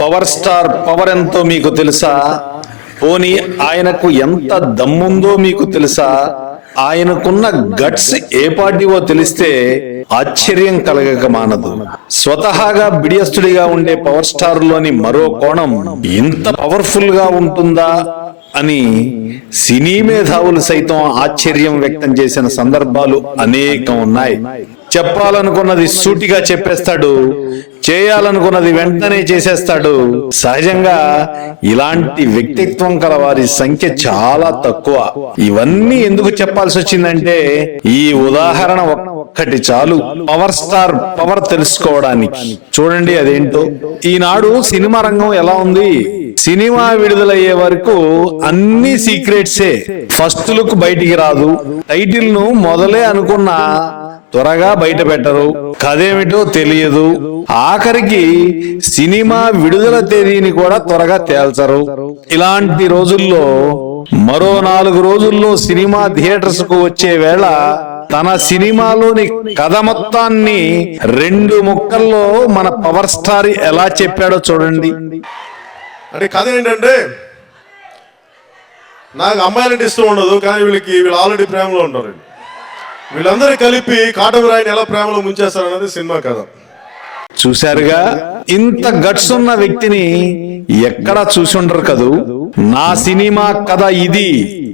Power star power ఎంతో మీకు తెలుసా? పోనీ ఆయనకు ఎంత దమ్ముందో మీకు తెలుసా? ఆయనకున్న గట్స్ ఏ పార్టీవో తెలిస్తే ఆశ్చర్యం కలగక మానదు. స్వతహాగా బిడియస్తుడిగా ఉండే పవర్ స్టార్లోని మరో కోణం ఇంత పవర్ఫుల్గా ఉంటుందా? అని సినీ మేధావులు సైతం ఆశ్చర్యం వ్యక్తం చేసిన సందర్భాలు అనేకం ఉన్నాయి. చెప్పాలనుకున్నది సూటిగా చెప్పేస్తాడు చేయాలనుకున్నది వెంటనే చేసేస్తాడు. సహజంగా ఇలాంటి వ్యక్తిత్వం కల వారి సంఖ్య చాలా తక్కువ. ఇవన్నీ ఎందుకు చెప్పాల్సి వచ్చిందంటే ఈ ఉదాహరణ ఒక్కటి చాలు. పవర్ స్టార్ పవర్ తెలుసుకోవడానికి. చూడండి అదేంటో. ఈనాడు సినిమా రంగం ఎలా ఉంది? సినిమా విడుదలయ్యే వరకు అన్ని సీక్రెట్సే. ఫస్ట్ లుక్ బయటికి రాదు. టైటిల్ను మొదలే అనుకున్న త్వరగా బయట పెట్టరు. కథేమిటో తెలియదు. ఆఖరికి సినిమా విడుదల తేదీని కూడా త్వరగా తేల్చరు. ఇలాంటి రోజుల్లో మరో నాలుగు రోజుల్లో సినిమా థియేటర్స్కు వచ్చే వేళ తన సినిమాలోని కథ మొత్తాన్ని రెండు ముక్కల్లో మన పవర్ స్టార్ ఎలా చెప్పాడో చూడండి. అంటే కథ ఏంటంటే నాకు అమ్మాయిలంటే ఇష్టం ఉండదు కానీ వీళ్ళకి వీళ్ళు ఆల్రెడీ ప్రేమలో ఉంటారండి వీళ్ళందరూ కలిపి కాటమరాయిని ఎలా ప్రేమలో ముంచేస్తారనేది సినిమా కథ. చూశారుగా? ఇంత గట్స్ ఉన్న వ్యక్తిని ఎక్కడా చూసి ఉండరు కదూ? నా సినిమా కథ ఇది.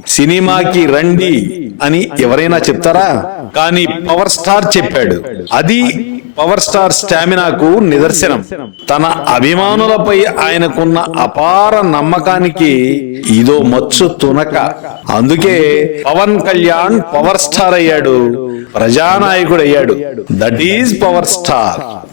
సినిమాకి రండి అని ఎవరైనా చెప్తారా? కానీ పవర్ స్టార్ చెప్పాడు. అది పవర్ స్టార్ స్టామినాకు నిదర్శనం. తన అభిమానులపై ఆయనకున్న అపార నమ్మకానికి ఇదో మచ్చు తునక. అందుకే పవన్ కళ్యాణ్ పవర్ స్టార్ అయ్యాడు. ప్రజానాయకుడు అయ్యాడు దట్ ఈజ్ పవర్ స్టార్.